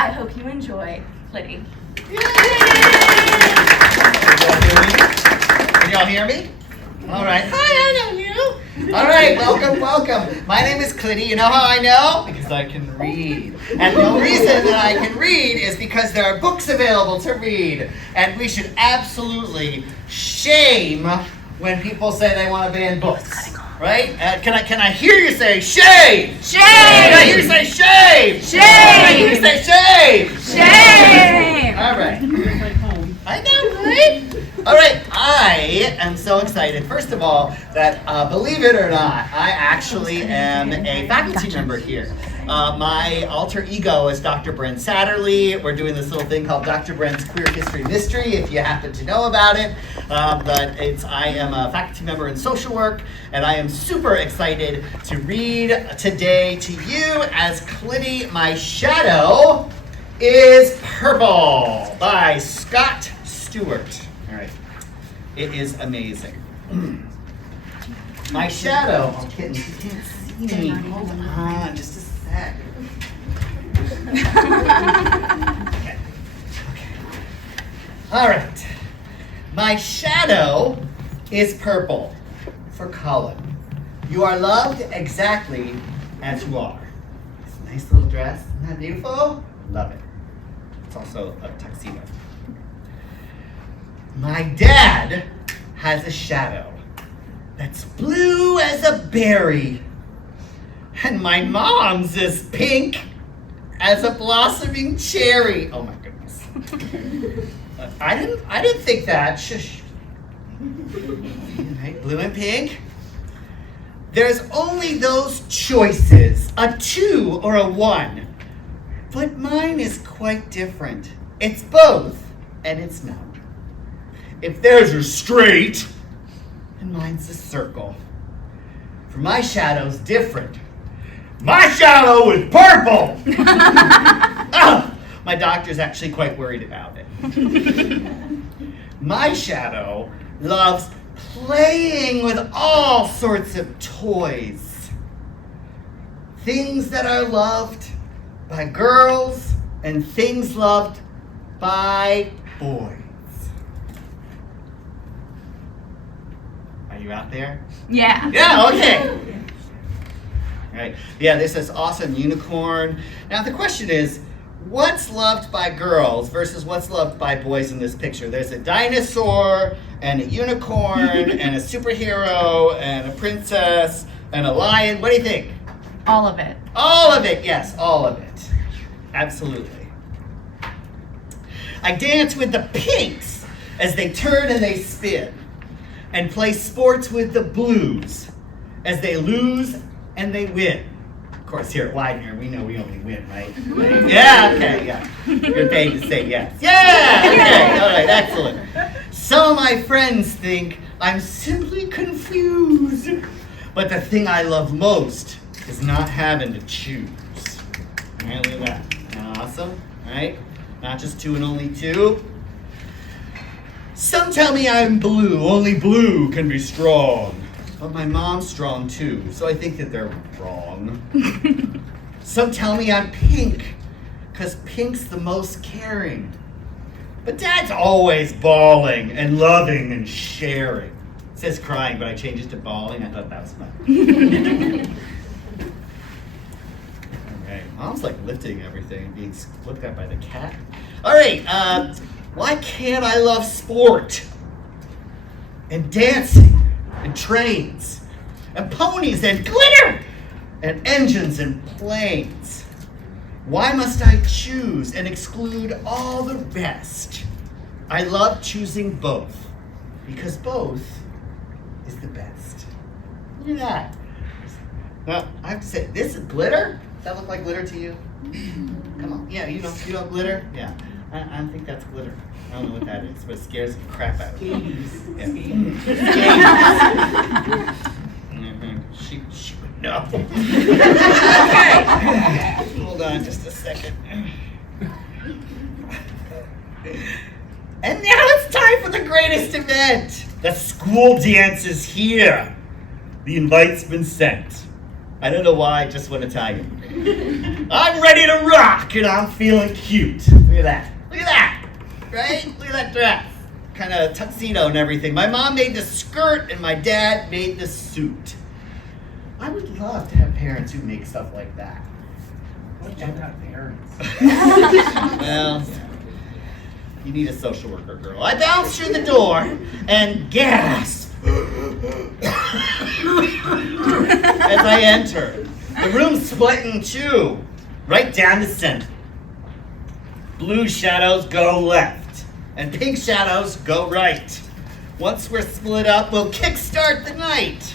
I hope you enjoy Clitty. Can y'all hear me? All right. Hi, I know you. All right, welcome. My name is Clitty. You know how I know? Because I can read. And the reason that I can read is because there are books available to read. And we should absolutely shame when people say they want to ban books. Right? Can I hear you say shame? Shame! Can I hear you say shame? Shame! Can I hear you say shame? Shame! All right. I know, right? All right, I am so excited, first of all, that believe it or not, I actually am a faculty member here. My alter ego is Dr. Brent Satterley. We're doing this little thing called Dr. Brent's Queer History Mystery, if you happen to know about it. But I am a faculty member in social work, and I am super excited to read today to you as Clitty, My Shadow is Purple by Scott Stuart. All right. It is amazing. My shadow. Oh, kittens, you can't see me. Hold on, just a sec. Okay. All right. My shadow is purple for Colin. You are loved exactly as you are. This nice little dress. Isn't that beautiful? Love it. It's also a tuxedo. My dad has a shadow that's blue as a berry. And my mom's is pink as a blossoming cherry. Oh my goodness. I didn't think that. Shush. Right, blue and pink. There's only those choices, a 2 or a 1. But mine is quite different. It's both, and it's not. If theirs are straight, and mine's a circle. For my shadow's different. My shadow is purple! Oh, my doctor's actually quite worried about it. My shadow loves playing with all sorts of toys. Things that are loved by girls and things loved by boys. Are you out there? Yeah. Yeah, okay. Right. Yeah, there's this awesome unicorn. Now the question is, what's loved by girls versus what's loved by boys in this picture? There's a dinosaur and a unicorn and a superhero and a princess and a lion. What do you think? All of it. All of it, yes, all of it. Absolutely. I dance with the pinks as they turn and they spin, and play sports with the blues as they lose and they win. Of course, here at Widener, we know we only win, right? Yeah, okay, yeah. You're paid to say yes. Yeah, okay, all right, excellent. Some of my friends think I'm simply confused, but the thing I love most is not having to choose. All right, look at that. Awesome, all right? Not just 2 and only 2. Some tell me I'm blue, only blue can be strong. But my mom's strong too, so I think that they're wrong. Some tell me I'm pink, because pink's the most caring. But Dad's always bawling and loving and sharing. It says crying, but I changed it to bawling. I thought that was fun. Alright, Mom's like lifting everything and being looked at by the cat. Alright, why can't I love sport? And dancing? And trains? And ponies? And glitter? And engines and planes? Why must I choose and exclude all the rest? I love choosing both, because both is the best. Look at that. Now, I have to say, this is glitter? Does that look like glitter to you? Come on. Yeah, you know glitter? Yeah. I don't think that's glitter. I don't know what that is, but it scares the crap out of me. Yeah. She would know. Okay. Hold on just a second. And now it's time for the greatest event. The school dance is here. The invite's been sent. I don't know why, I just want to tell you. I'm ready to rock and I'm feeling cute. Look at that. Look at that. Right? Look at that dress. Kind of tuxedo and everything. My mom made the skirt and my dad made the suit. I would love to have parents who make stuff like that. What you got parents? Well, you need a social worker, girl. I bounced through the door and gasped as I enter. The room split in two, right down the center. Blue shadows go left, and pink shadows go right. Once we're split up, we'll kickstart the night.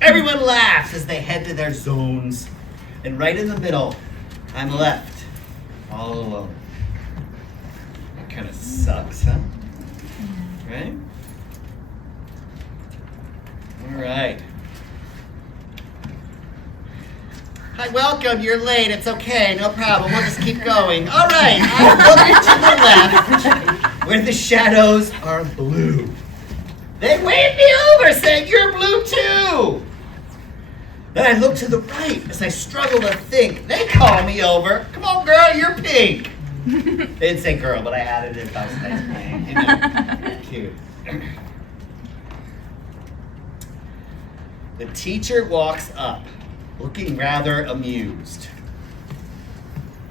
Everyone laughs as they head to their zones, and right in the middle, I'm left, all alone. That kind of sucks, huh? Right? All right. Hi, welcome. You're late. It's okay. No problem. We'll just keep going. All right. I'm looking to the left where the shadows are blue. They wave me over saying, "You're blue too." Then I look to the right as I struggle to think. They call me over. "Come on, girl. You're pink." They didn't say girl, but I added it. That was nice pink. You know, cute. The teacher walks up, looking rather amused.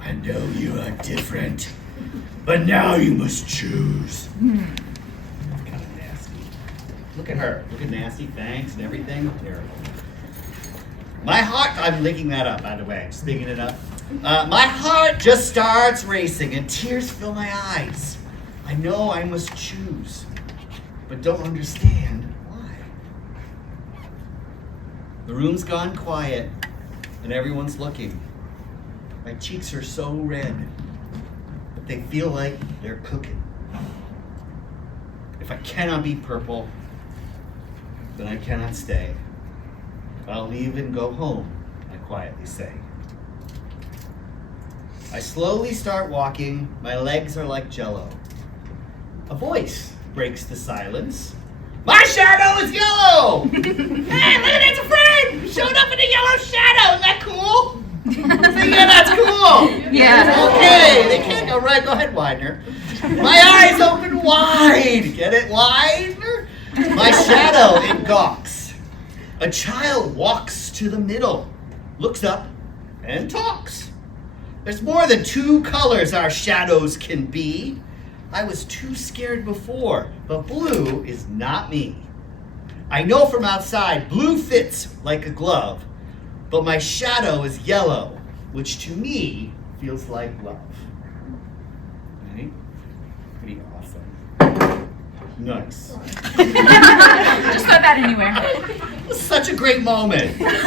"I know you are different, but now you must choose." That's kind of nasty. Look at her. Look at nasty, thanks, and everything. Terrible. My heart, I'm linking that up, by the way, just making it up. My heart just starts racing and tears fill my eyes. I know I must choose, but don't understand why. The room's gone quiet and everyone's looking. My cheeks are so red, but they feel like they're cooking. If I cannot be purple, then I cannot stay. I'll leave and go home, I quietly say. I slowly start walking, my legs are like jello. A voice breaks the silence. "My shadow is yellow!" "Hey, look at it's a friend! You showed up in a yellow shadow, isn't that cool?" Say, "Yeah, that's cool." Yeah. Okay, they can't go right, go ahead, Widener. My eyes open wide, get it, Widener? My shadow, it gawks. A child walks to the middle, looks up, and talks. There's more than two colors our shadows can be. I was too scared before, but blue is not me. I know from outside blue fits like a glove, but my shadow is yellow, which to me feels like love. Right? Pretty awesome. Nice. Just throw that anywhere. This is such a great moment. That's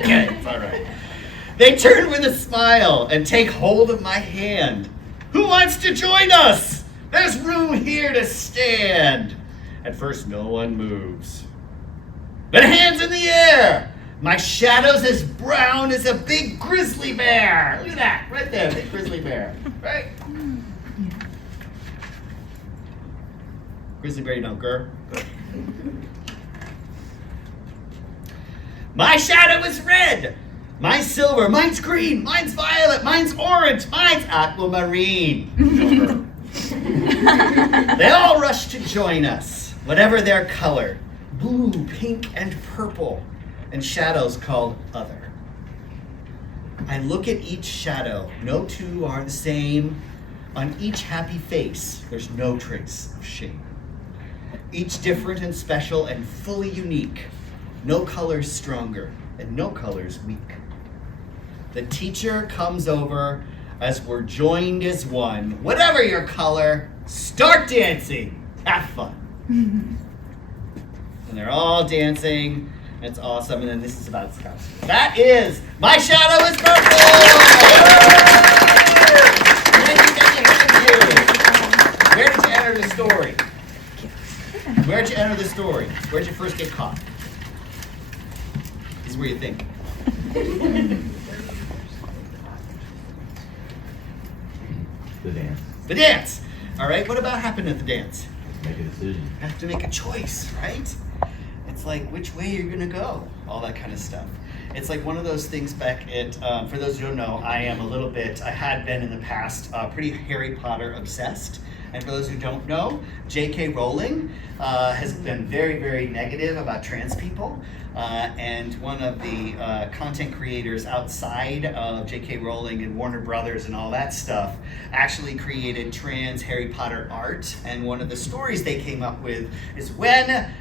okay. It's all right. They turn with a smile and take hold of my hand. "Who wants to join us? There's room here to stand." At first, no one moves. But hands in the air. My shadow's as brown as a big grizzly bear. Look at that, right there, big grizzly bear. Right? Grizzly bear, you know, girl. My shadow is red. Mine's silver. Mine's green. Mine's violet. Mine's orange. Mine's aquamarine. They all rush to join us, whatever their color. Blue, pink, and purple. And shadows called other. I look at each shadow. No two are the same. On each happy face, there's no trace of shame. Each different and special and fully unique. No color's stronger and no color's weak. The teacher comes over as we're joined as one. Whatever your color, start dancing. Have fun. And they're all dancing. It's awesome. And then this is about Scott Stuart. That is My Shadow is Purple. Thank you. Where did you enter the story? Where'd you enter the story? Where'd you first get caught? This is where you think. The dance. The dance. All right, what about happened at the dance? Make a decision. Have to make a choice, right? It's like, which way you're gonna go? All that kind of stuff. It's like one of those things back at, for those who don't know, I had been in the past pretty Harry Potter obsessed. And for those who don't know, J.K. Rowling has been very, very negative about trans people. And one of the content creators outside of J.K. Rowling and Warner Brothers and all that stuff actually created trans Harry Potter art. And one of the stories they came up with is when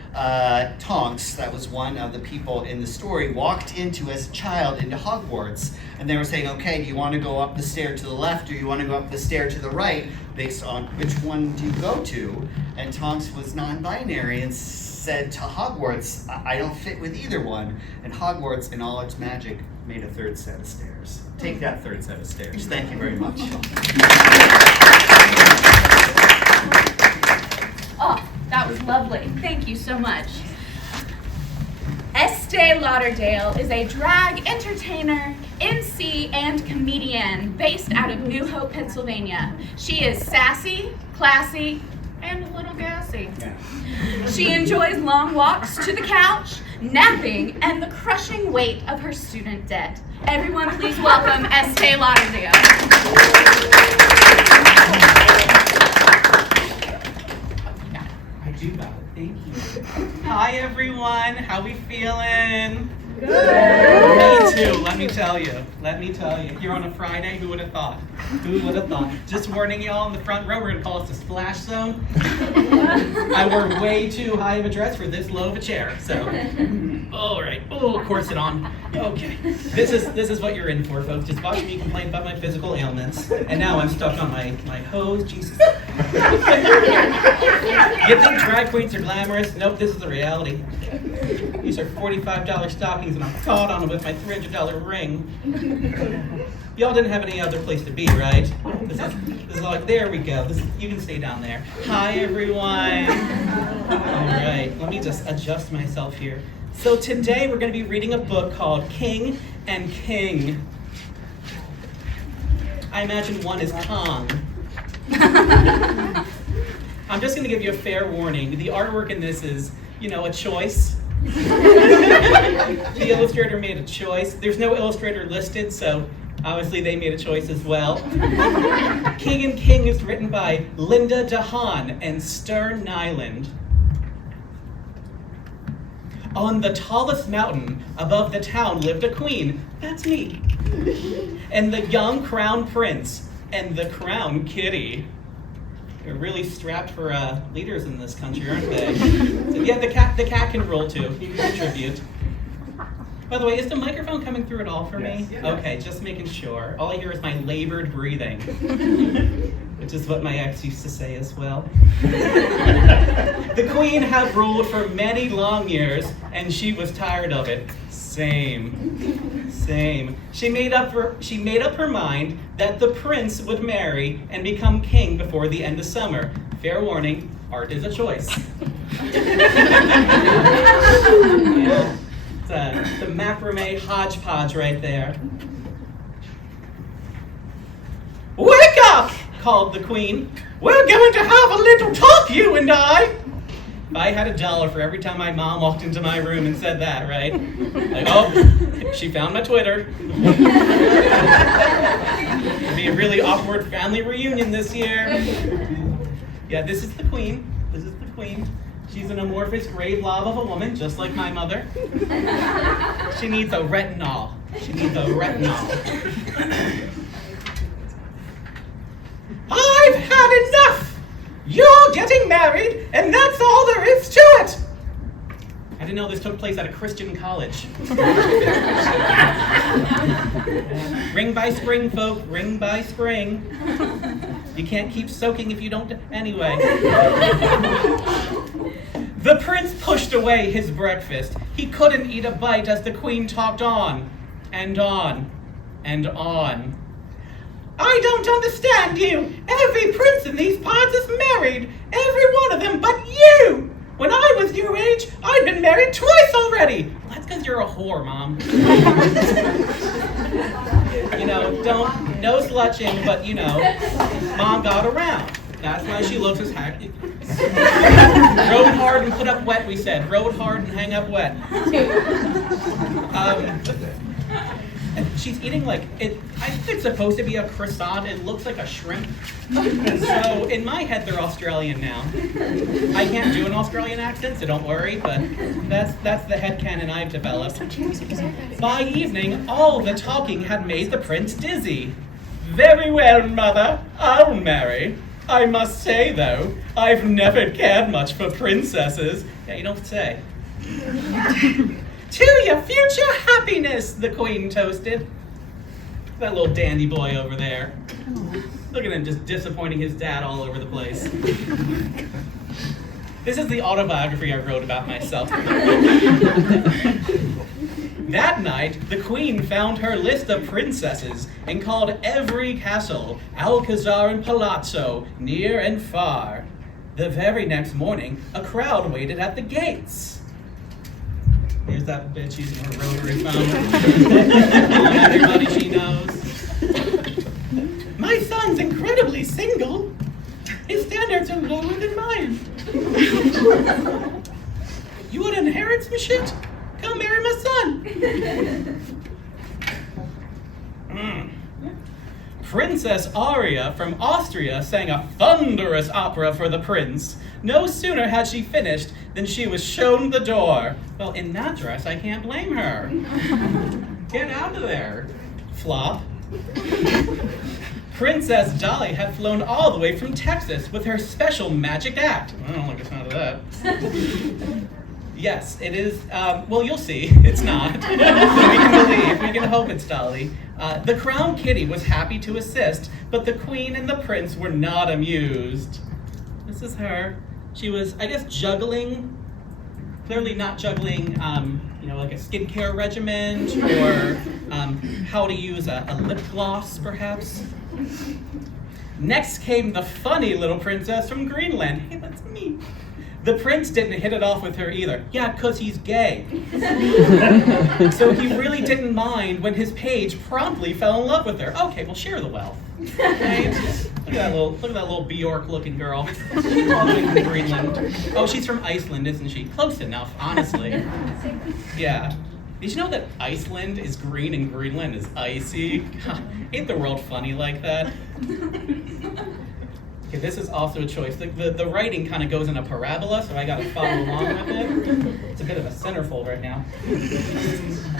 Tonks, that was one of the people in the story, walked as a child into Hogwarts. And they were saying, okay, do you want to go up the stair to the left or do you want to go up the stair to the right based on which one do you go to? And Tonks was non-binary and said to Hogwarts, I don't fit with either one. And Hogwarts, in all its magic, made a third set of stairs. Take that third set of stairs. Thank you very much. Oh, that was lovely. Thank you so much. Estee Lauderdale is a drag entertainer, MC, and comedian based out of New Hope, Pennsylvania. She is sassy, classy, and a little gassy. She enjoys long walks to the couch, napping, and the crushing weight of her student debt. Everyone please welcome Estee Lauderdale. I do got it. Thank you. Hi everyone. How we feeling? Good. Me too. Let me tell you. Here on a Friday, who would have thought? Just warning y'all in the front row, we're gonna call this the splash zone. I wore way too high of a dress for this low of a chair. So, all right. Oh, corset on. Okay. This is what you're in for, folks. Just watch me complain about my physical ailments, and now I'm stuck on my hose. Jesus. You think drag queens are glamorous? Nope. This is the reality. These are $45 stockings, and I'm caught on them with my $300 ring. Y'all didn't have any other place to be, right? This is like, there we go. You can stay down there. Hi, everyone. All right, let me just adjust myself here. So today we're going to be reading a book called King and King. I imagine one is Haan. I'm just going to give you a fair warning. The artwork in this is, a choice. The illustrator made a choice. There's no illustrator listed, so obviously they made a choice as well. King and King is written by Linda Haan and Nijland. On the tallest mountain above the town lived a queen, that's me, and the young crown prince, and the crown kitty. They're really strapped for leaders in this country, aren't they? So yeah, the cat can roll too. He can contribute. By the way, is the microphone coming through at all for me? Yes. Okay, just making sure. All I hear is my labored breathing, which is what my ex used to say as well. The queen had ruled for many long years, and she was tired of it. Same. She made up her mind that the prince would marry and become king before the end of summer. Fair warning, art is a choice. Yeah. It's the macrame hodgepodge right there. Wake up, called the queen. We're going to have a little talk, you and I. I had $1 for every time my mom walked into my room and said that, right? Like, oh, she found my Twitter. It'll be a really awkward family reunion this year. Yeah, this is the queen. She's an amorphous gray blob of a woman, just like my mother. She needs a retinol. I've had enough! You're getting married, and that's all there is to it! I didn't know this took place at a Christian college. Ring by spring, folk, ring by spring. You can't keep soaking if you don't, anyway. The prince pushed away his breakfast. He couldn't eat a bite as the queen talked on, and on, and on. I don't understand you. Every prince in these parts is married. Every one of them but you. When I was your age, I'd been married twice already. Well, that's because you're a whore, Mom. No slouching, but Mom got around. That's why she looks as Rode hard and put up wet, we said. Rode hard and hang up wet. And she's eating like, I think it's supposed to be a croissant. It looks like a shrimp. So in my head, they're Australian now. I can't do an Australian accent, so don't worry, but that's the headcanon I've developed. By evening, all the talking had made the prince dizzy. Very well, mother, I'll marry. I must say, though, I've never cared much for princesses. Yeah, you don't say. To your future happiness, the queen toasted. That little dandy boy over there. Look at him just disappointing his dad all over the place. This is the autobiography I wrote about myself. That night, the queen found her list of princesses and called every castle, alcazar and palazzo, near and far. The very next morning, a crowd waited at the gates. Here's that bitch using her rotary phone. Calling everybody she knows. My son's incredibly single. His standards are lower than mine. You would inherit some shit? Come marry my son. Princess Aria from Austria sang a thunderous opera for the prince. No sooner had she finished than she was shown the door. Well, in that dress, I can't blame her. Get out of there, flop. Princess Dolly had flown all the way from Texas with her special magic act. I don't like the sound of that. Yes, it is. Well, you'll see. It's not. We can believe. We can hope it's Dolly. The crown kitty was happy to assist, but the queen and the prince were not amused. This is her. She was, I guess, juggling. Clearly not juggling, like a skincare regimen or how to use a lip gloss, perhaps. Next came the funny little princess from Greenland. Hey, that's me. The prince didn't hit it off with her either. Yeah, 'cause he's gay. So he really didn't mind when his page promptly fell in love with her. Okay, well, share the wealth. Right? Look at that little Bjork-looking girl. All the way from Greenland. Oh, she's from Iceland, isn't she? Close enough, honestly. Yeah. Did you know that Iceland is green and Greenland is icy? Ain't the world funny like that? Okay, this is also a choice. The writing kind of goes in a parabola, so I gotta follow along with it. It's a bit of a centerfold right now.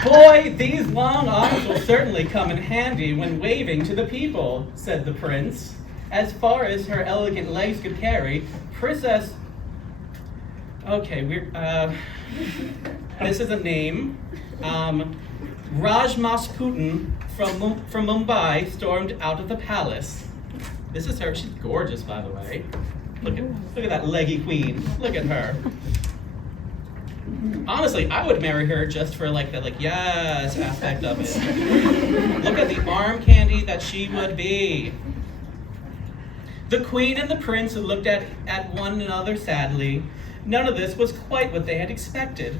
Boy, these long arms will certainly come in handy when waving to the people, said the prince. As far as her elegant legs could carry, Princess... Okay, this is a name. Rajmas Putin from Mumbai stormed out of the palace. This is her. She's gorgeous, by the way. Look at that leggy queen. Look at her. Honestly, I would marry her just for the yes aspect of it. Look at the arm candy that she would be. The queen and the prince looked at one another sadly. None of this was quite what they had expected.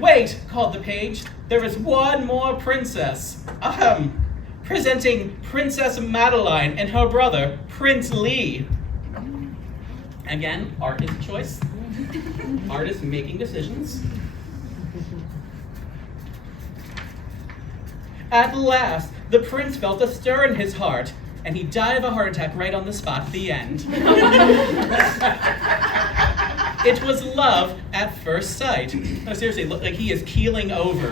Wait, called the page. There is one more princess. Ahem. Presenting Princess Madeline and her brother, Prince Lee. Again, art is a choice. Artists making decisions. At last, the prince felt a stir in his heart, and he died of a heart attack right on the spot at the end. It was love at first sight. No, seriously, look, he is keeling over.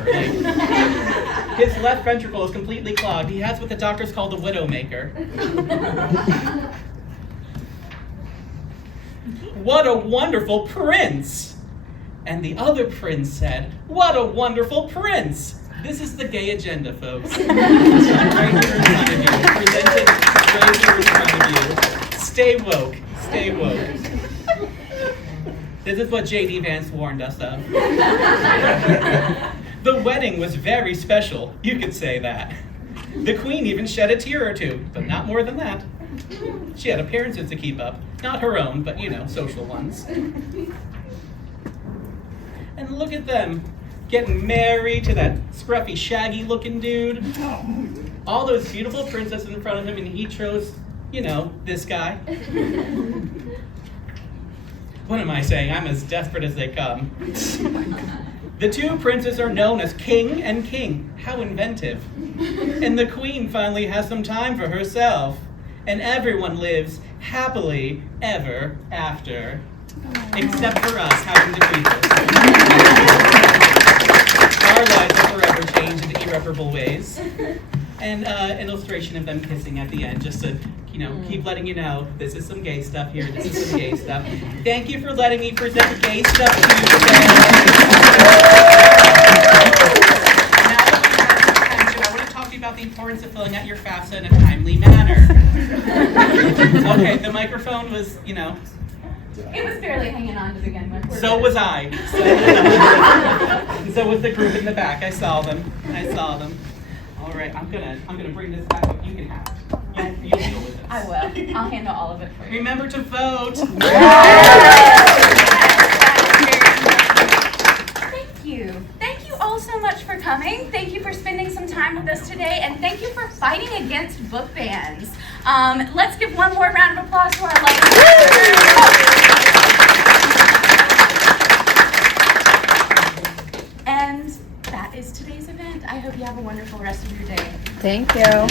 His left ventricle is completely clogged. He has what the doctors call the widowmaker. What a wonderful prince! And the other prince said, what a wonderful prince! This is the gay agenda, folks. Right here in front of you. Presented right here in front of you. Stay woke. Stay woke. This is what J.D. Vance warned us of. The wedding was very special, you could say that. The queen even shed a tear or two, but not more than that. She had appearances to keep up. Not her own, but social ones. And look at them, getting married to that scruffy, shaggy-looking dude. All those beautiful princesses in front of him, and he chose, this guy. What am I saying? I'm as desperate as they come. The two princes are known as king and king. How inventive. And the queen finally has some time for herself. And everyone lives happily ever after. Except for us, having to read this. Our lives are forever changed in irreparable ways. And an illustration of them kissing at the end, just to, keep letting you know, this is some gay stuff here, this is some gay stuff. Thank you for letting me present gay stuff to you today. Now that we have your attention, I want to talk to you about the importance of filling out your FAFSA in a timely manner. Okay, the microphone was, It was barely hanging on to begin with. So was I. So was the group in the back. I saw them. All right, I'm gonna bring this back up. You can have it. You deal with this. I will. I'll handle all of it for you. Remember to vote. Thank you. Thank you all so much for coming. Thank you for spending some time with us today, and thank you for fighting against book bans. Let's give one more round of applause to our lovely speakers. And that is today's event. I hope you have a wonderful rest of your day. Thank you.